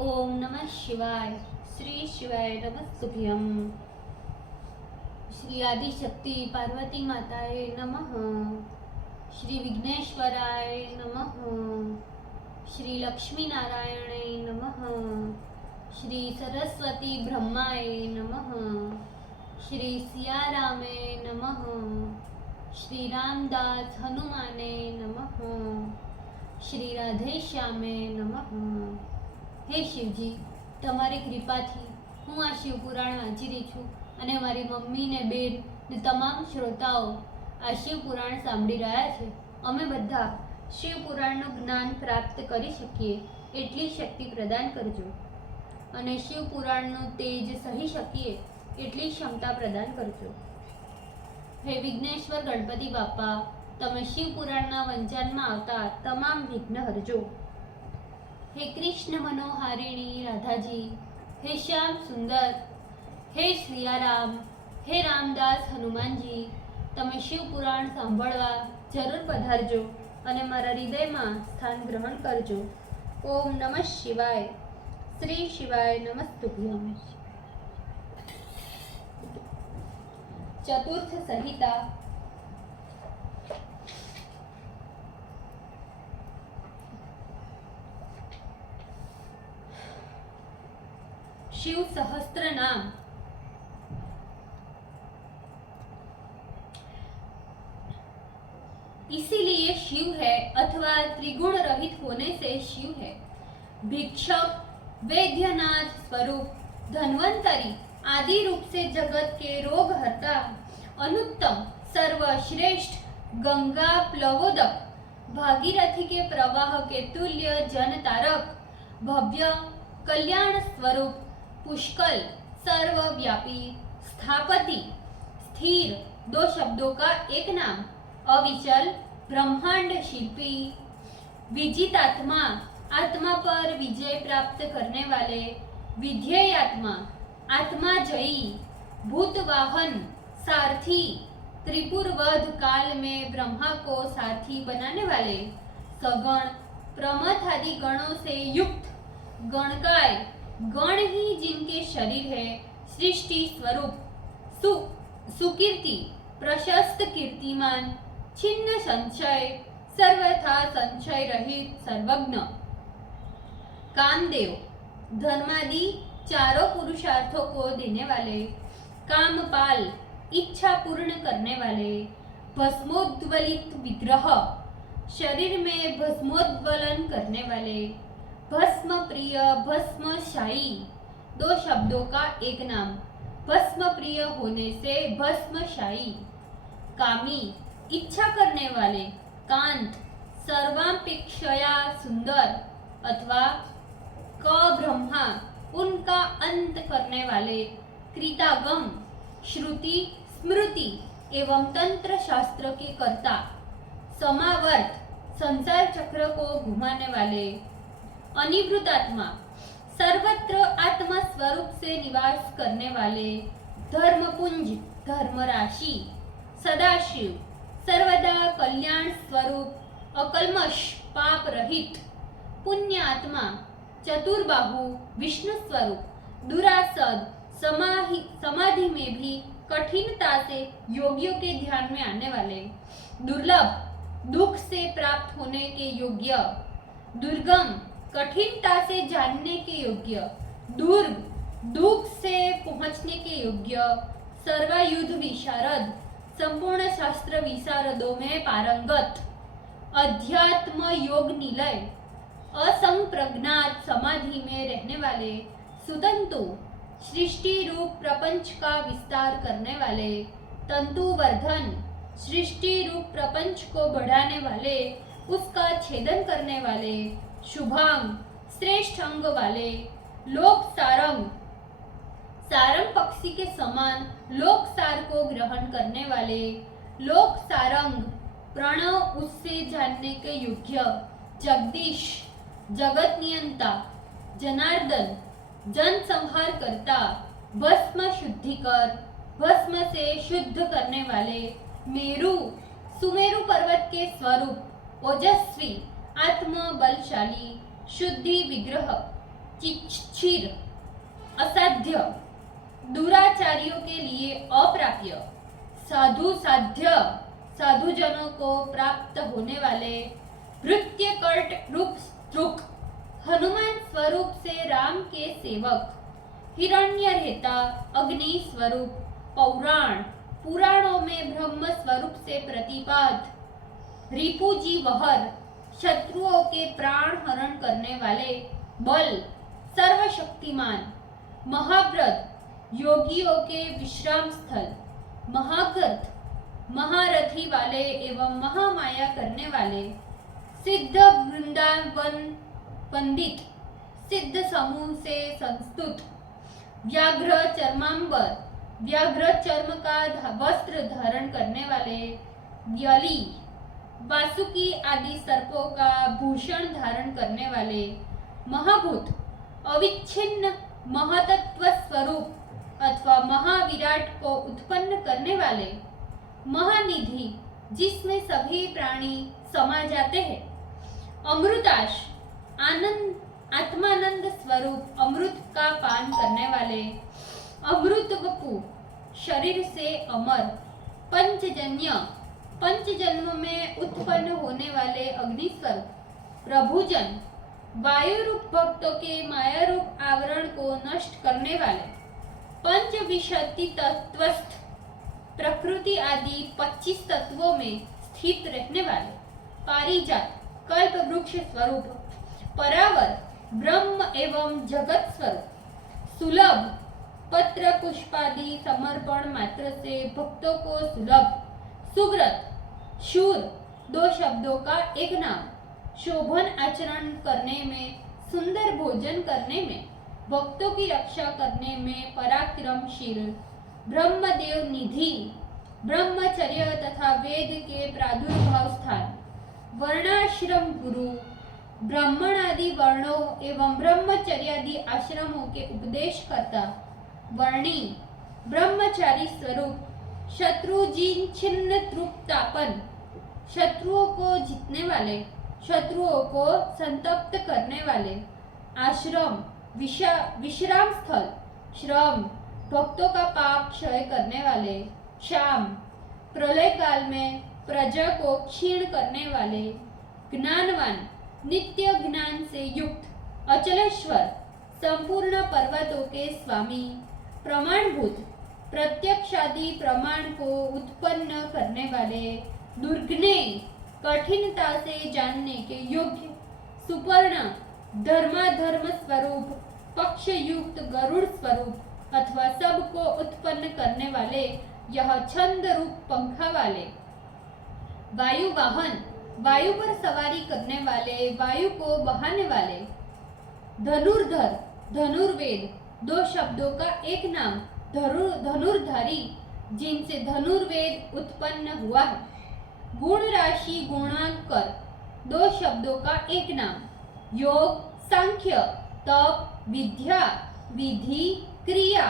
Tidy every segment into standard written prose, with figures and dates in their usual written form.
ओम नमः शिवाय। श्री शिवाय नमस्तुभ्यम। श्री आदिशक्ति पार्वती माताए नमः। श्री विघ्नेश्वराय नमः। श्री लक्ष्मी नारायणे नमः। श्री सरस्वती ब्रह्माय नमः। श्री सियारामे नमः। श्री रामदास हनुमाने नमः। श्री राधेश्यामे नमः। हे शिवजी, તમારી કૃપાથી હું આ શિવપુરાણ વાંચી રહી છું અને મારી મમ્મી ને બેન ને તમામ શ્રોતાઓ આ શિવપુરાણ સાંભળી રહ્યા છે. અમે બધા શિવપુરાણનું જ્ઞાન પ્રાપ્ત કરી શકીએ એટલી શક્તિ પ્રદાન કરજો અને શિવપુરાણનું તેજ સહી શકીએ એટલી ક્ષમતા પ્રદાન કરજો. હે વિઘ્નેશ્વર ગણપતિ બાપા, તમે શિવપુરાણના વંચાનમાં આવતા તમામ વિઘ્ન હરજો. हे कृष्ण मनोहारिणी राधा जी, हे श्याम सुंदर, हे सियाराम, हे रामदास हनुमान जी, તમે શિવપુરાણ સાંભળવા જરૂર પધારજો અને મારા હૃદયમાં સ્થાન ગ્રહણ કરજો. ઓમ નમઃ શિવાય. શ્રી શિવાય નમસ્તુભ્યમ. ચતુર્થ સંહિતા. शिव सहस्त्र नाम. इसीलिए शिव है अथवा त्रिगुण रहित होने से शिव है. भिक्षक, वैद्यनाथ स्वरूप, धन्वंतरी आदि रूप से जगत के रोग हरता, अनुत्तम, सर्वश्रेष्ठ, गंगा प्लवोदक, भागीरथी के प्रवाह के तुल्य जन तारक, भव्य कल्याण स्वरूप, पुष्कल, सर्वव्यापी, स्थापति, स्थिर, दो शब्दों का एक नाम, अविचल, ब्रह्मांड शिल्पी, विजितात्मा, आत्मा पर विजय प्राप्त करने वाले, विध्येयात्मा, आत्मा जयी, भूतवाहन, सारथी, त्रिपुर वध काल में ब्रह्मा को सारथी बनाने वाले, सगण, प्रमथ आदि गणों से युक्त, गणकाय, गण ही जिनके शरीर है, सृष्टि स्वरूप, सुकीर्ति, प्रशस्त कीर्तिमान, छिन्न संशय, सर्वथा संशय रहित, सर्वज्ञ, कामदेव, धर्मादि चारों पुरुषार्थों को देने वाले, कामपाल, इच्छा पूर्ण करने वाले, भस्मोद्वलित विग्रह, शरीर में भस्मोद्वलन करने वाले, भस्म प्रिय, भस्मशाही, दो शब्दों का एक नाम, भस्म प्रिय होने से भस्मशाही, कामी, इच्छा करने वाले, कांत, सर्वापेक्षया सुंदर अथवा क ब्रह्मा, उनका अंत करने वाले, कृतागम, श्रुति, स्मृति एवं तंत्र शास्त्र के कर्ता, समावर्त, संसार चक्र को घुमाने वाले, अनिवृतात्मा, सर्वत्र आत्मा स्वरूप से निवास करने वाले, धर्मपुंज, धर्मराशि, सदाशिव, सर्वदा कल्याण स्वरूप, अकल्मष, पाप रहित, पुण्य आत्मा, चतुर्बाहु, विष्णु स्वरूप, दुरासद, समाधि में भी कठिनता से योगियों के ध्यान में आने वाले, दुर्लभ, दुख से प्राप्त होने के योग्य, दुर्गम, कठिनता से जानने के योग्य, दुर्ग, दुख से पहुंचने के योग्य, सर्वयुद्ध विशारद, संपूर्ण शास्त्र विशारदों में पारंगत, अध्यात्म योग निलय, असंप्रज्ञात समाधि में रहने वाले, सुतंतु, सृष्टि रूप प्रपंच का विस्तार करने वाले, तंतुवर्धन, सृष्टि रूप प्रपंच को बढ़ाने वाले, उसका छेदन करने वाले, शुभांग, श्रेष्ठ अंग वाले, लोक सारंग, सारंग पक्षी के समान लोक सार को ग्रहण करने वाले, लोक सारंग, प्रणव, उससे जानने के योग्य, जगदीश, जगत नियंता, जनार्दन, जन संहार करता, भस्म शुद्धिकर, भस्म से शुद्ध करने वाले, मेरु, सुमेरु पर्वत के स्वरूप, ओजस्वी, आत्म बलशाली, शुद्धि विग्रह, चिच्छिर, असाध्य, दुराचारियों के लिए अप्राप्य, साधु साध्य, साधुजनों को प्राप्त होने वाले, भृत्य कर्ट रूप स्त्रुक, हनुमान स्वरूप से राम के सेवक, हिरण्य रहता, अग्नि स्वरूप, पौराण, पुराणों में ब्रह्म स्वरूप से प्रतिपाद, रिपुजी वहर, शत्रुओं के प्राण हरण करने वाले, बल, सर्वशक्तिमान, महाव्रत, योगियों के विश्राम स्थल, महागर्थ, महारथी वाले एवं महामाया करने वाले, सिद्ध वृंदावन पंडित, सिद्ध समूह से संस्तुत, व्याघ्र चर्मांबर, व्याघ्र चर्म का वस्त्र धारण करने वाले, व्यली, वासुकी आदि सर्पों का भूषण धारण करने वाले, महाभूत, अविच्छिन्न महतत्व स्वरूप अथवा महाविराट को उत्पन्न करने वाले, महानिधि जिसमें सभी प्राणी समा जाते हैं, अमृताश, आनंद, आत्मानंद स्वरूप, अमृत का पान करने वाले, अमृत वपु, शरीर से अमर, पंचजन्य, पंच जन्म में उत्पन्न होने वाले अग्नि स्वरूप, प्रभुजन, वायु रूप भक्तों के माया रूप आवरण को नष्ट करने वाले, पंच विशक्ति तत्वस्थ, प्रकृति आदि 25 तत्वों में स्थित रहने वाले, पारिजात, कल्प वृक्ष स्वरूप, परावर, ब्रह्म एवं जगत स्वरूप, सुलभ, पत्र पुष्पादि समर्पण मात्र से भक्तों को सुलभ, सुव्रत, शूर, 2 शब्दों का एक नाम, शोभन आचरण करने में, सुंदर भोजन करने में, भक्तों की रक्षा करने में पराक्रमशील, ब्रह्मदेव निधि, ब्रह्मचर्य तथा वेद के प्रादुर्भाव स्थान, वर्णाश्रम गुरु, ब्राह्मण आदि वर्णों एवं ब्रह्मचर्यादि आश्रमों के उपदेश करता, वर्णी, ब्रह्मचारी स्वरूप, शत्रुजिन छिन्न तृप्तापन, शत्रुओं को जीतने वाले, शत्रुओं को संतप्त करने वाले, आश्रम, विश्राम स्थल, श्रम, भक्तों का पाप क्षय करने वाले, शाम, प्रलय काल में प्रजा को क्षीण करने वाले, ज्ञानवान, नित्य ज्ञान से युक्त, अचलेश्वर, संपूर्ण पर्वतों के स्वामी, प्रमाणभूत, प्रत्यक्षादि प्रमाण को उत्पन्न करने वाले, दुर्गुणे, कठिनता से जानने के योग्य, सुपर्ण, धर्माधर्म स्वरूप, पक्षयुक्त गरुड़ स्वरूप अथवा सबको उत्पन्न करने वाले, यह छंद रूप पंखा वाले, वायु वाहन, वायु पर सवारी करने वाले, वायु को बहाने वाले, धनुर्धर, धनुर्वेद, 2 शब्दों का एक नाम, धनुर्धारी, जिनसे धनुर्वेद उत्पन्न हुआ है, गुण राशि गुणांकर, 2 शब्दों का एक नाम, योग, सांख्य, तप, विद्या, विधि, क्रिया,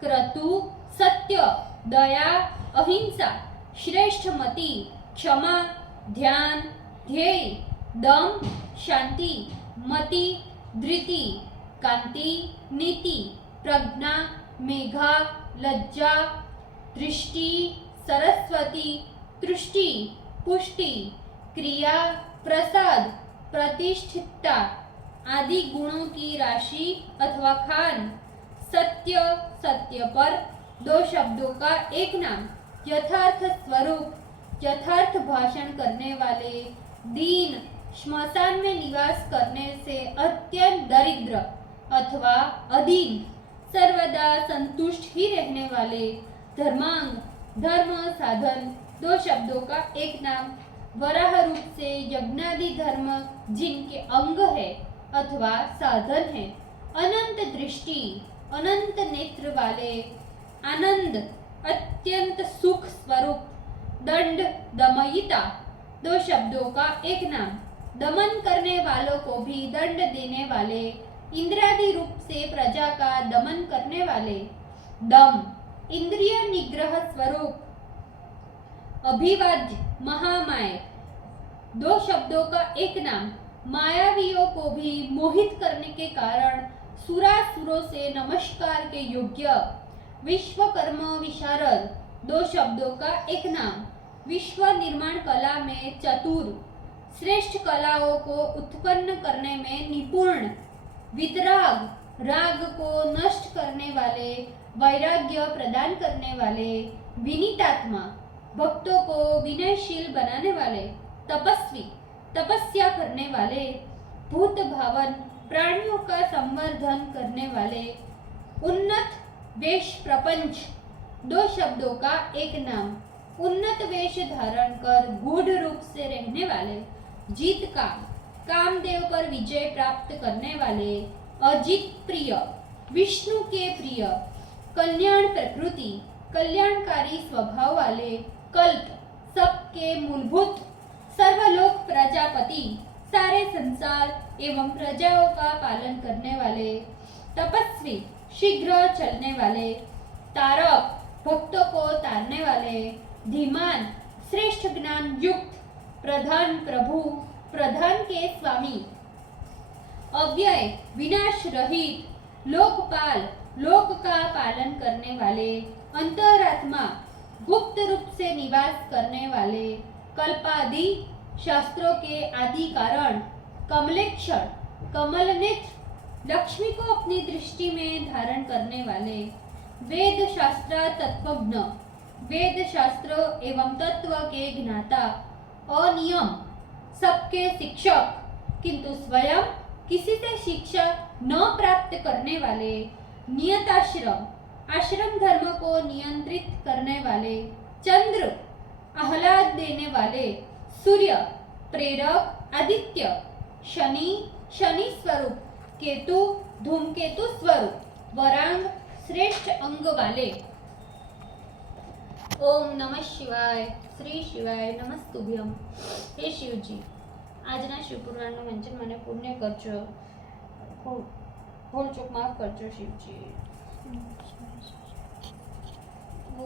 क्रतु, सत्य, दया, अहिंसा, श्रेष्ठ मति, क्षमा, ध्यान, ध्येय, दम, शांति, मति, धृति, कांति, नीति, प्रज्ञा, मेघा, लज्जा, दृष्टि, सरस्वती, तुष्टि, पुष्टि, क्रिया, प्रसाद, प्रतिष्ठितता आदि गुणों की राशि अथवा खान, सत्य, सत्य पर, 2 शब्दों का एक नाम, यथार्थ स्वरूप, यथार्थ भाषण करने वाले, दीन, श्मशान में निवास करने से अत्यंत दरिद्र अथवा अधीन, सर्वदा संतुष्ट ही रहने वाले, धर्मांग, धर्म साधन, 2 शब्दों का एक नाम, वराह रूप से यज्ञादि धर्म जिनके अंग है अथवा साधन है, अनंत दृष्टि, अनंत नेत्र वाले, आनंद, अत्यंत सुख स्वरूप, दंड, दमयिता, 2 शब्दों का एक नाम, दमन करने वालों को भी दंड देने वाले, इंद्रादि रूप से प्रजा का दमन करने वाले, दम, इंद्रिय निग्रह स्वरूप, अभिवाद्य, महामाय, 2 शब्दों का एक नाम, मायावियों को भी मोहित करने के कारण सुरासुरों से नमस्कार के योग्य, विश्वकर्म विशारद, 2 शब्दों का एक नाम। विश्व निर्माण कला में चतुर, श्रेष्ठ कलाओं को उत्पन्न करने में निपुण, वितराग, राग को नष्ट करने वाले, वैराग्य प्रदान करने वाले, विनीतात्मा, भक्तों को विनयशील बनाने वाले, तपस्वी, तपस्या करने वाले, भूत भावन, प्राणियों का संवर्धन करने वाले, उन्नत वेश प्रपंच, 2 शब्दों का एक नाम। उन्नत वेश धारण कर गूढ़ रूप से रहने वाले, जीत का, कामदेव पर विजय प्राप्त करने वाले, अजित प्रिय, विष्णु के प्रिय, कल्याण प्रकृति, कल्याणकारी स्वभाव वाले, कल्प, सबके मूलभूत, सर्वलोक प्रजापति, सारे संसार एवं प्रजाओं का पालन करने वाले, तपस्वी, शीघ्र चलने वाले, तारक, भक्तों को तारने वाले, धीमान, श्रेष्ठ ज्ञान युक्त, प्रधान प्रभु, प्रधान के स्वामी, अव्यय, विनाश रहित, लोकपाल, लोक का पालन करने वाले, अंतरात्मा, गुप्त रूप से निवास करने वाले, कल्पादि, शास्त्रों के आदि कारण, कमलेक्षण, कमल नेत्र, लक्ष्मी को अपनी दृष्टि में धारण करने वाले, वेद शास्त्र तत्वज्ञ, वेद शास्त्र एवं तत्व के ज्ञाता, अनियम, सबके शिक्षक किंतु स्वयं किसी से शिक्षा न प्राप्त करने वाले, नियताश्रम, आश्रम धर्म को नियंत्रित करने वाले, चंद्र, आह्लाद देने वाले, सूर्य, प्रेरक, आदित्य, शनि, शनि स्वरूप, केतु, धूमकेतु स्वरूप, वरांग, श्रेष्ठ अंग वाले। ओम नमः शिवाय, श्री शिवाय नमस्तुभ्यम। हे शिवजी, આજના શિવપુરાણનું વંચન મને પુણ્ય કરજો, ભૂલ ચૂક માફ કરજો શિવજી।